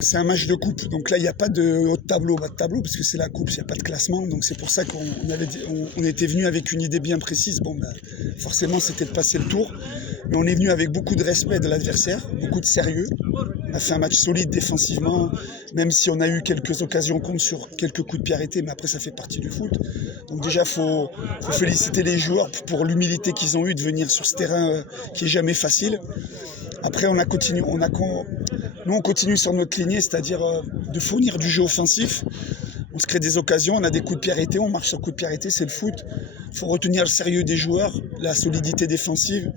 C'est un match de coupe, donc là il n'y a pas de haut de tableau, bas de tableau, parce que c'est la coupe, il n'y a pas de classement, donc c'est pour ça qu'on était venu avec une idée bien précise. Forcément c'était de passer le tour, mais on est venu avec beaucoup de respect de l'adversaire, beaucoup de sérieux. On a fait un match solide défensivement, même si on a eu quelques occasions contre sur quelques coups de pied arrêtés, mais après ça fait partie du foot. Donc déjà faut féliciter les joueurs pour l'humilité qu'ils ont eue de venir sur ce terrain qui est jamais facile. Après, nous on continue sur notre lignée, c'est-à-dire de fournir du jeu offensif. On se crée des occasions, on a des coups de pied arrêtés, on marche sur coups de pied arrêtés, c'est le foot. Il faut retenir le sérieux des joueurs, la solidité défensive,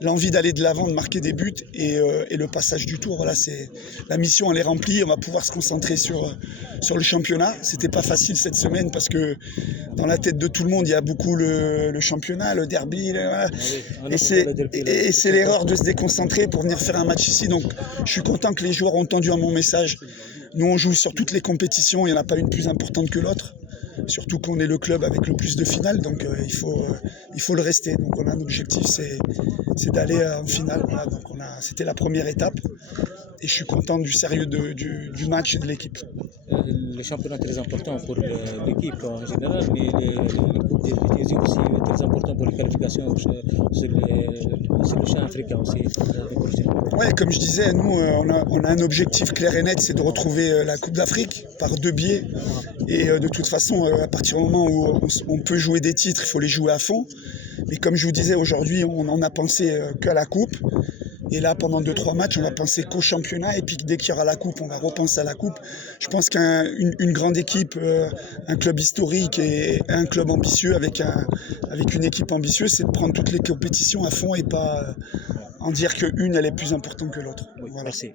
l'envie d'aller de l'avant, de marquer des buts et le passage du tour. Voilà, la mission elle est remplie, on va pouvoir se concentrer sur le championnat. C'était pas facile cette semaine parce que dans la tête de tout le monde, il y a beaucoup le championnat, le derby, et c'est l'erreur de se déconcentrer pour venir faire un match ici. Donc je suis content que les joueurs ont entendu mon message. Nous on joue sur toutes les compétitions, il n'y en a pas une plus importante que l'autre. Surtout qu'on est le club avec le plus de finales, donc il faut le rester. Donc on a un objectif, c'est d'aller en finale. Voilà, donc c'était la première étape et je suis content du sérieux du match et de l'équipe. Le championnat est très important pour l'équipe en général, mais le Coupe des Vitézi aussi est très important pour les qualifications sur le champ africain aussi. Ouais, comme je disais, nous on a un objectif clair et net, c'est de retrouver la Coupe d'Afrique par 2 biais. Et de toute façon, à partir du moment où on peut jouer des titres, il faut les jouer à fond. Mais comme je vous disais, aujourd'hui, on n'en a pensé qu'à la Coupe. Et là, pendant 2-3 matchs, on va penser qu'au championnat. Et puis dès qu'il y aura la Coupe, on va repenser à la Coupe. Je pense qu'une grande équipe, un club historique et un club ambitieux avec une équipe ambitieuse, c'est de prendre toutes les compétitions à fond et pas en dire qu'une, elle est plus importante que l'autre. Oui, voilà. Merci.